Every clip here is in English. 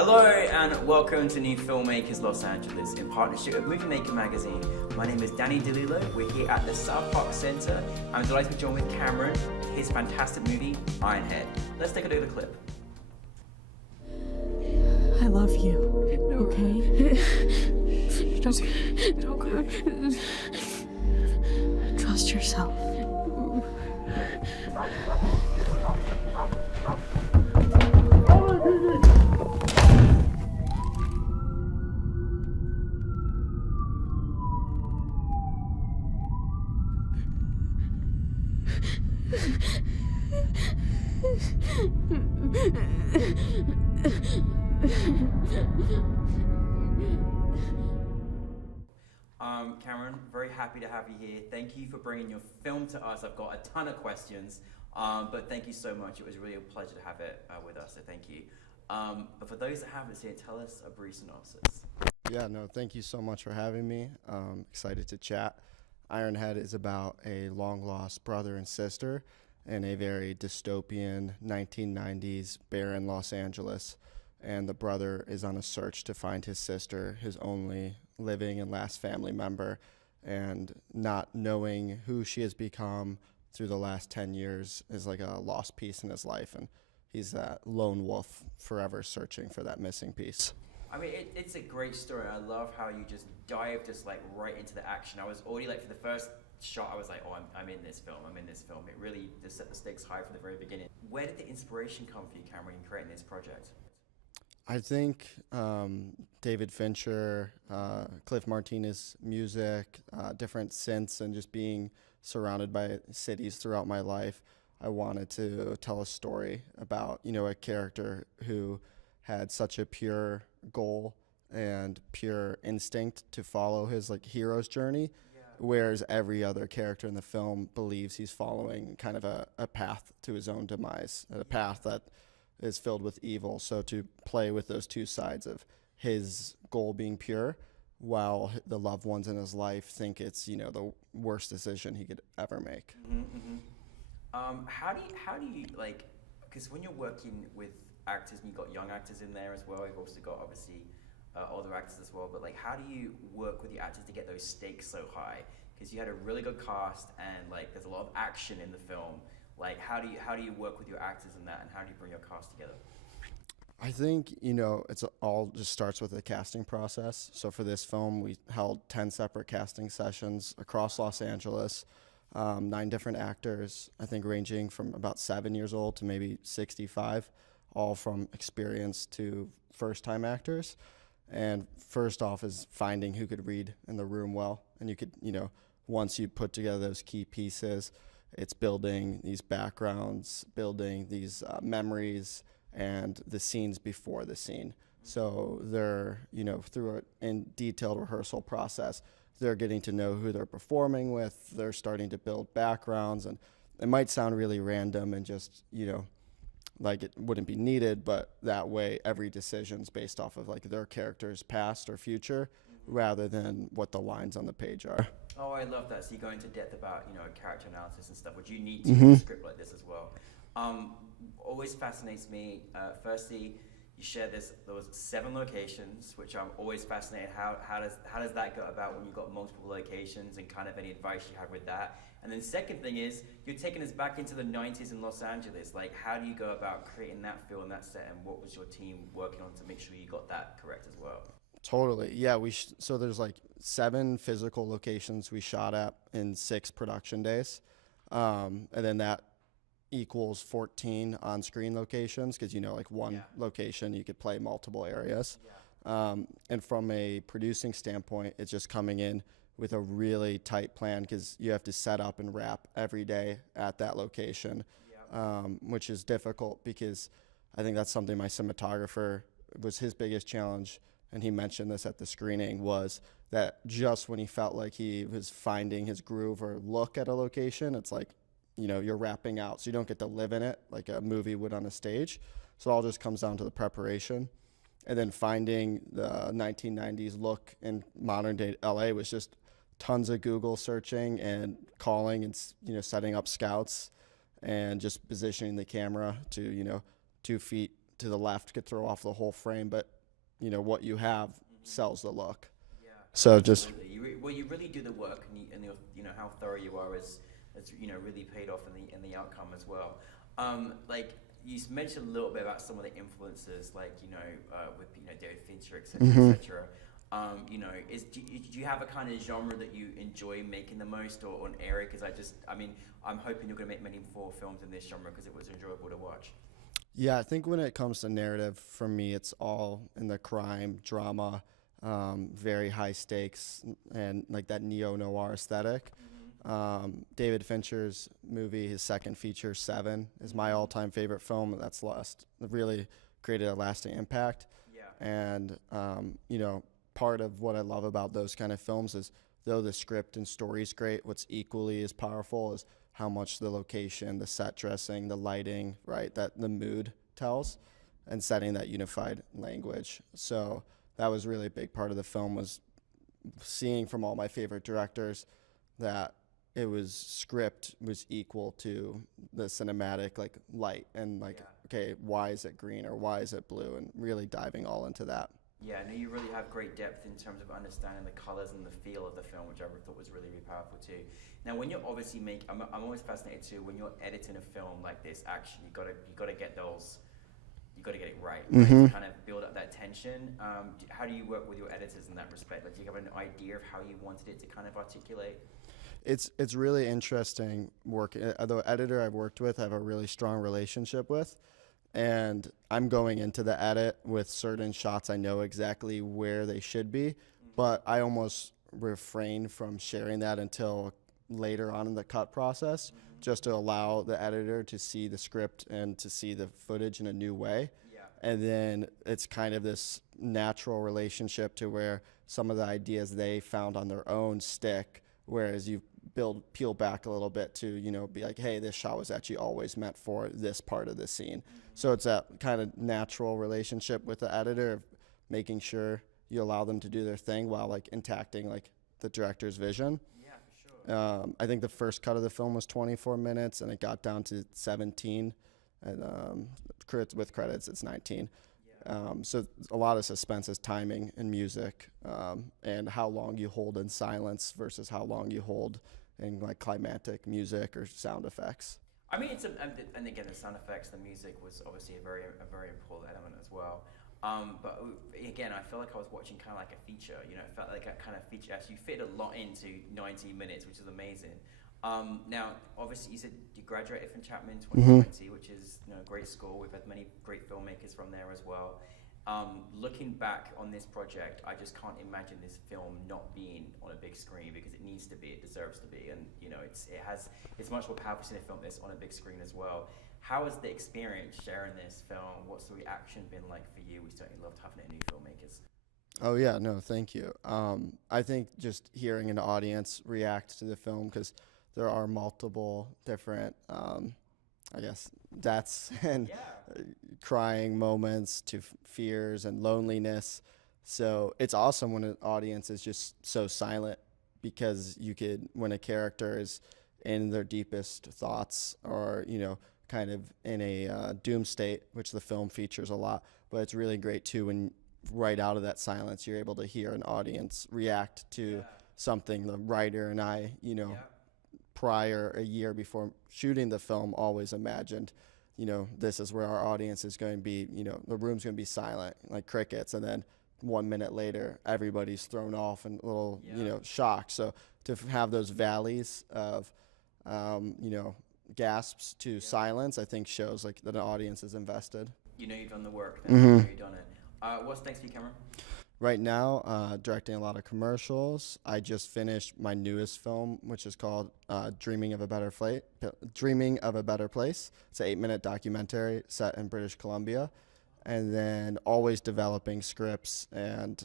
Hello and welcome to New Filmmakers Los Angeles in partnership with Movie Maker magazine. My name is Danny DeLillo. We're here at the South Park Center. I'm delighted to be joined with Cameron, his fantastic movie, Ironhead. Let's take a look at the clip. I love you, okay? Don't trust yourself. Cameron, very happy to have you here. Thank you for bringing your film to us. I've got a ton of questions, but thank you so much. It was really a pleasure to have it with us, so thank you. But for those that haven't seen it, tell us a brief synopsis. Yeah, no, thank you so much for having me. Excited to chat. Ironhead is about a long-lost brother and sister in a very dystopian 1990s barren Los Angeles, and the brother is on a search to find his sister, his only living and last family member, and not knowing who she has become through the last 10 years is like a lost piece in his life, and he's that lone wolf forever searching for that missing piece. I mean, it's a great story. I love how you just dive like right into the action. I was already like, for the first shot, I was like, oh, I'm in this film, It really just set the stakes high from the very beginning. Where did the inspiration come for you, Cameron, in creating this project? I think David Fincher, Cliff Martinez music, different synths, and just being surrounded by cities throughout my life, I wanted to tell a story about, a character who had such a pure goal and pure instinct to follow his hero's journey, whereas every other character in the film believes he's following kind of a path to his own demise, a path that is filled with evil. So to play with those two sides of his goal being pure while the loved ones in his life think it's, the worst decision he could ever make. How do you because when you're working with actors, and you've got young actors in there as well, you've also got obviously older actors as well, but how do you work with the actors to get those stakes so high? Because you had a really good cast and there's a lot of action in the film. How do you work with your actors in that, and how do you bring your cast together? I think, it's all just starts with the casting process. So for this film, we held 10 separate casting sessions across Los Angeles, 9 different actors, I think ranging from about 7 years old to maybe 65, all from experienced to first-time actors. And first off is finding who could read in the room well. And you could, once you put together those key pieces, it's building these backgrounds, building these memories, and the scenes before the scene. So they're, through a detailed rehearsal process, they're getting to know who they're performing with. They're starting to build backgrounds, and it might sound really random and just, it wouldn't be needed, but that way every decision's based off of their character's past or future rather than what the lines on the page are. Oh, I love that. So you go into depth about, character analysis and stuff, which you need to in a script like this as well. Always fascinates me. Firstly, you share those 7 locations, which I'm always fascinated. How does that go about when you've got multiple locations, and kind of any advice you have with that? And then second thing is, you're taking us back into the 90s in Los Angeles. How do you go about creating that feel and that set, and what was your team working on to make sure you got that correct as well? Totally. Yeah, so there's 7 physical locations we shot at in 6 production days. And then that equals 14 on-screen locations, because one location you could play multiple areas. And from a producing standpoint, it's just coming in with a really tight plan, because you have to set up and wrap every day at that location, which is difficult, because I think that's something my cinematographer was his biggest challenge, and he mentioned this at the screening, was that just when he felt like he was finding his groove or look at a location, it's you're wrapping out, so you don't get to live in it like a movie would on a stage. So it all just comes down to the preparation. And then finding the 1990s look in modern day LA was just tons of Google searching and calling and setting up scouts and just positioning the camera to 2 feet to the left could throw off the whole frame, but you know what you have sells the look. Yeah. So just Well, you really do the work, and you know how thorough you are is really paid off in the outcome as well. Like you mentioned a little bit about some of the influences, like with David Fincher, etc., etc. Do you have a kind of genre that you enjoy making the most, or an area? Because I'm hoping you're going to make many more films in this genre because it was enjoyable to watch. yeah, I think when it comes to narrative, for me, it's all in the crime drama, very high stakes, and like that neo-noir aesthetic. David Fincher's movie, his second feature, Seven, is my all-time favorite film. That's really created a lasting impact. Yeah. And part of what I love about those kind of films is, though the script and story is great, what's equally as powerful is how much the location, the set dressing, the lighting, right, that the mood tells, and setting that unified language. So that was really a big part of the film, was seeing from all my favorite directors that script was equal to the cinematic like light, and like, okay, why is it green or why is it blue, and really diving all into that. Yeah, I know you really have great depth in terms of understanding the colors and the feel of the film, which I thought was really, really powerful too. Now, when you're obviously I'm always fascinated too, when you're editing a film like this, actually, you gotta get it right, to kind of build up that tension. How do you work with your editors in that respect? Like, do you have an idea of how you wanted it to kind of articulate? It's really interesting working. The editor I've worked with, I have a really strong relationship with, and I'm going into the edit with certain shots I know exactly where they should be, but I almost refrain from sharing that until later on in the cut process, just to allow the editor to see the script and to see the footage in a new way. Yeah. And then it's kind of this natural relationship to where some of the ideas they found on their own stick, whereas you peel back a little bit to, be like, hey, this shot was actually always meant for this part of the scene. So it's that kind of natural relationship with the editor of making sure you allow them to do their thing while like intacting like the director's vision. Yeah, for sure. I think the first cut of the film was 24 minutes, and it got down to 17, and with credits it's 19. So a lot of suspense is timing and music, and how long you hold in silence versus how long you hold in like climactic music or sound effects. I mean, and again, the sound effects, the music was obviously a very important element as well. But again, I feel like I was watching kind of like a feature. It felt like a kind of feature. Actually, you fit a lot into 90 minutes, which is amazing. Now, obviously, you said you graduated from Chapman in 2020, which is a great school. We've had many great filmmakers from there as well. Looking back on this project, I just can't imagine this film not being on a big screen, because it needs to be, it deserves to be, and it's much more powerful seeing a film that's on a big screen as well. How has the experience sharing this film? What's the reaction been like for you? We certainly loved having it at New Filmmakers. Oh yeah, no, thank you. I think just hearing an audience react to the film, because there are multiple different, I guess, deaths and crying moments to fears and loneliness. So it's awesome when an audience is just so silent, because when a character is in their deepest thoughts, or, kind of in a doom state, which the film features a lot, but it's really great too when right out of that silence you're able to hear an audience react to something the writer and I, prior a year before shooting the film, always imagined, this is where our audience is going to be, the room's going to be silent like crickets, and then 1 minute later everybody's thrown off and a little shocked. So to have those valleys of gasps to silence, I think shows like that an audience is invested. You've done the work, then you've done it. What's next for you, Cameron? Right now, directing a lot of commercials. I just finished my newest film, which is called Dreaming of a Better Place. It's an 8-minute documentary set in British Columbia. And then always developing scripts and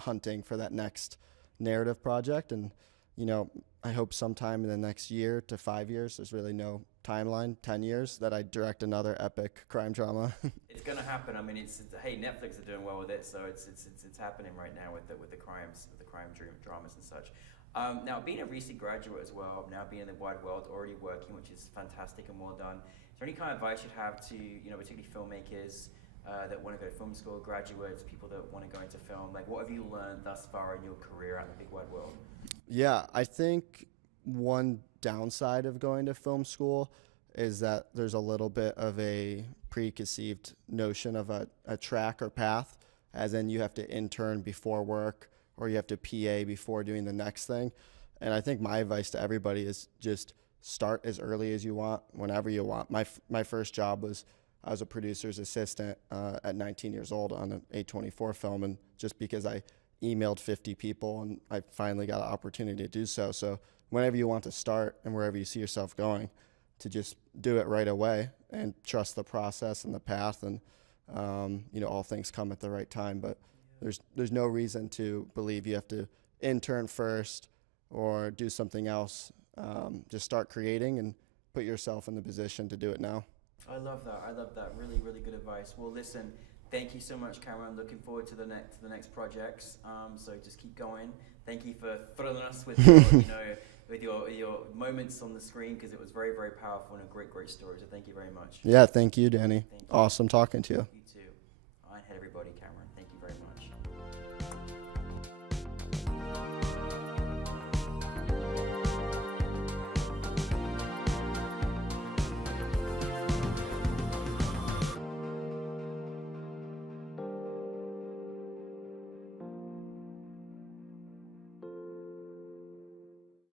hunting for that next narrative project. And, I hope sometime in the next year to 5 years, there's really no timeline, 10 years, that I direct another epic crime drama. It's gonna happen. I mean, hey, Netflix are doing well with it, so it's happening right now with the crime dramas and such. Now, being a recent graduate as well, now being in the wide world, already working, which is fantastic and well done. Is there any kind of advice you'd have to, particularly filmmakers that want to go to film school, graduates, people that want to go into film? Like, what have you learned thus far in your career out in the big wide world? Yeah, I think one downside of going to film school is that there's a little bit of a preconceived notion of a track or path, as in you have to intern before work or you have to PA before doing the next thing. And I think my advice to everybody is just start as early as you want, whenever you want. My first job was I was a producer's assistant at 19 years old on an A24 film, and just because I emailed 50 people and I finally got an opportunity to do so. So whenever you want to start and wherever you see yourself going, to just do it right away and trust the process and the path, and all things come at the right time. But there's no reason to believe you have to intern first or do something else. Just start creating and put yourself in the position to do it now. I love that. I love that. Really, really good advice. Well, listen, thank you so much, Cameron. Looking forward to the next projects. So just keep going. Thank you for thrilling us with your moments on the screen, because it was very, very powerful and a great, great story. So thank you very much. Yeah, thank you, Danny. Thank you. Awesome talking to you.